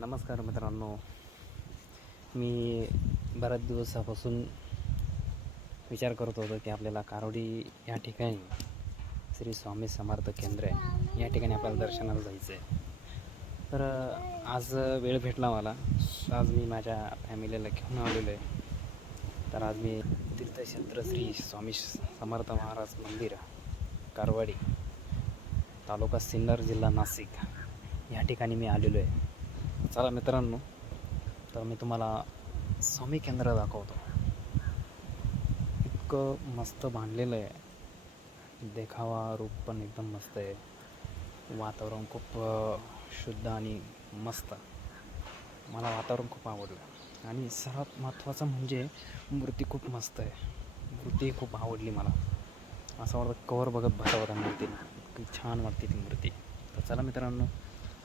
नमस्कार मित्रांनो. मी बऱ्याच दिवसापासून विचार करत होतो की आपल्याला कारोडी या ठिकाणी श्री स्वामी समर्थ केंद्र आहे, या ठिकाणी आपल्याला दर्शनाला जायचं आहे. तर आज वेळ भेटला मला. आज मी माझ्या फॅमिलीला घेऊन आलेलो आहे. तर आज मी तीर्थक्षेत्र श्री स्वामी समर्थ महाराज मंदिर, कारवाडी, तालुका सिन्नर, जिल्हा नाशिक या ठिकाणी मी आलेलो आहे. चला मित्रांनो, तर मी तुम्हाला स्वामी केंद्र दाखवतो. इतकं मस्त बांधलेलं आहे, देखावा रूप पण एकदम मस्त आहे. वातावरण खूप शुद्ध आणि मस्त. मला वातावरण खूप आवडलं आणि सर्वात महत्त्वाचं म्हणजे मूर्ती खूप मस्त आहे. मूर्ती खूप आवडली मला. असं वाटतं कवर बघत बसावं त्या मूर्तीला, इतकी छान वाटते ती मूर्ती. तर चला मित्रांनो,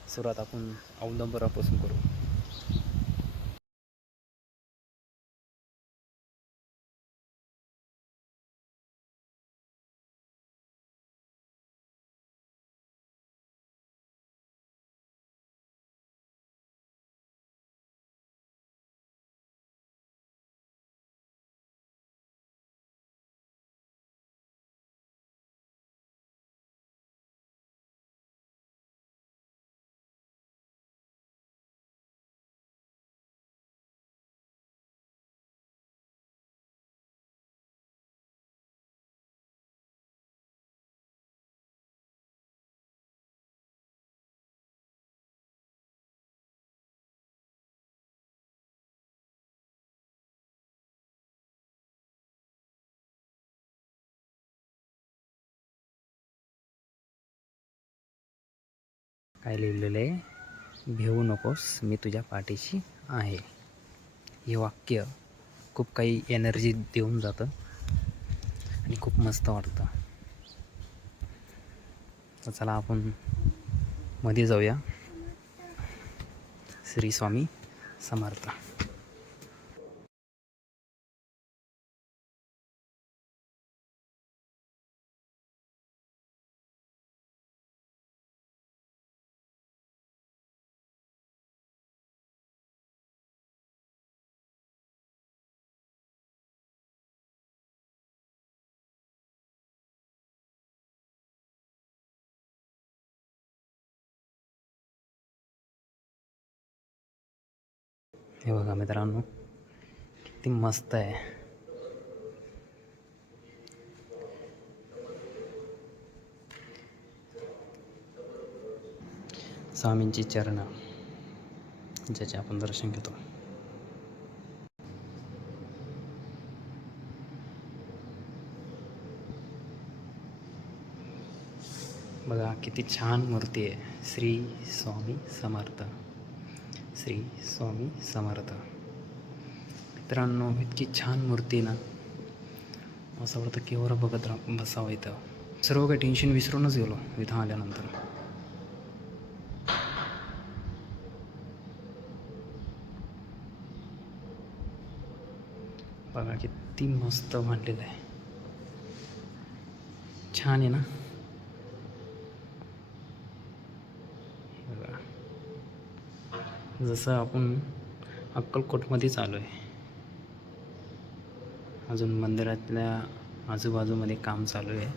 सुरुवात आपण औदंबरापासून करू. काय लिहिलेलं आहे? भिवू नकोस, मी तुझ्या पाठीशी आहे. हे वाक्य खूप काही एनर्जी देऊन जातं आणि खूप मस्त वाटतं. तर चला आपण मध्ये जाऊया. श्री स्वामी समर्थ. हे बघा मित्रांनो, किती मस्त आहे. स्वामींची चरण, ज्याचे आपण दर्शन घेतो. बघा किती छान मूर्ती आहे. श्री स्वामी समर्थ, श्री स्वामी समर्थ. मित्रांनो, इतकी छान मूर्ती ना, असं वाटतं केवढं बघत बसावं इथं. सर्व काही टेन्शन विसरूनच गेलो इथं आल्यानंतर. बघा किती मस्त बांधलेलं आहे. छान आहे ना. बघा, जसं आपण अक्कलकोटमध्येच आलो आहे. अजून मंदिरातल्या आजूबाजूमध्ये काम चालू आहे.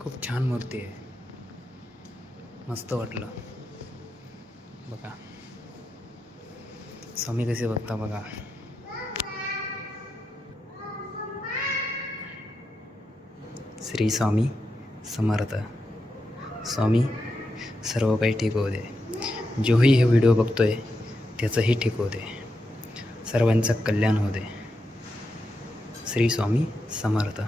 खूप छान मूर्ती आहे, मस्त वाटलं. बघा स्वामी कसे बघता बघा. श्री स्वामी समर्थ. स्वामी सर्व काही ठीक होऊ दे. जोही हे व्हिडिओ बघतोय त्याचंही ठीक होऊ दे. सर्वांचं कल्याण होऊ दे. श्री स्वामी समर्थ.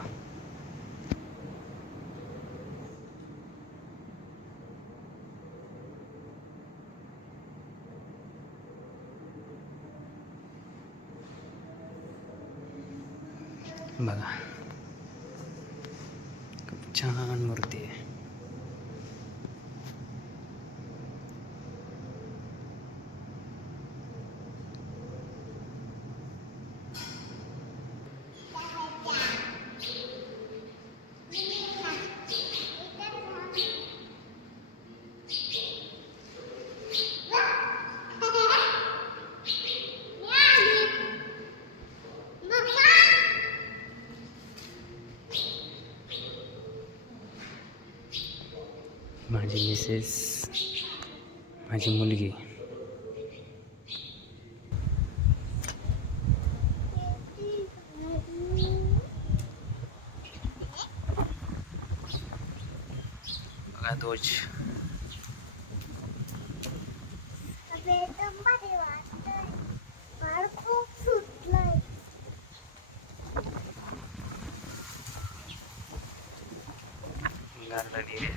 बघा खूप छान मूर्ती आहे. मिसेस, माझी मुलगी. बघा ध्वज. Garden area.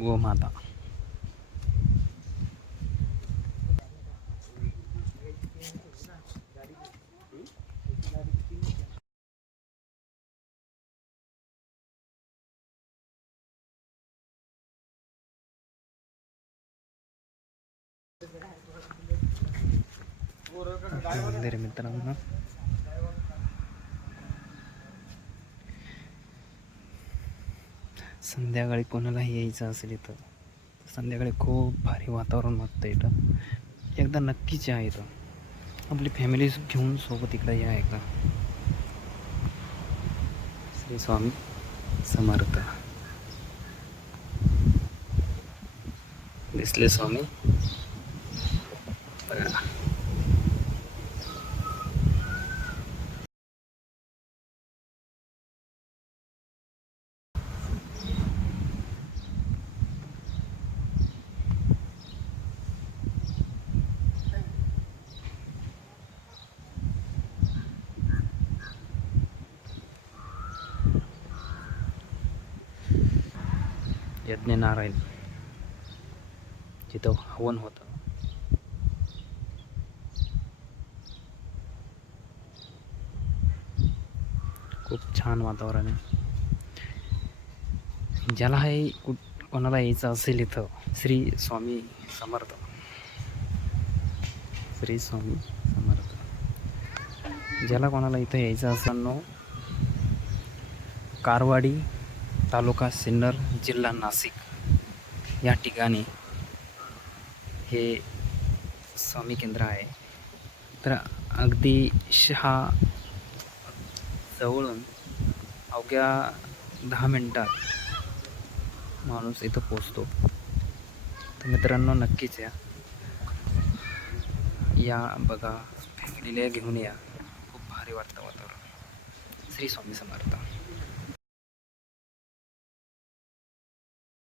गोमाता. मंदिर मित्रांनो, संध्याकाळी कोणालाही यायचं असेल इथं, संध्याकाळी खूप भारी वातावरण वाटतं इथं. एकदा नक्कीच या इथं, आपली फॅमिली घेऊन सोबत इकडे या एकदा. श्री स्वामी समर्थ. दिसले स्वामी बघा. यज्ञ नारायण जिथं हवन होतं. खूप छान वातावरण आहे. ज्याला हे कोणाला यायचं असेल इथं, श्री स्वामी समर्थ, श्री स्वामी समर्थ. ज्याला कोणाला इथं यायचं असेल, कारवाडी, तालुका सिन्नर, जिल्हा नाशिक या ठिकाणी हे स्वामी केंद्र आहे. तर अगदी जवळून अवघ्या 10 मिनिटात माणूस इथं पोचतो. तर मित्रांनो नक्कीच या बघा, फॅमिलीला घेऊन या. खूप भारी वाटतं वातावरण. श्री स्वामी समर्थ.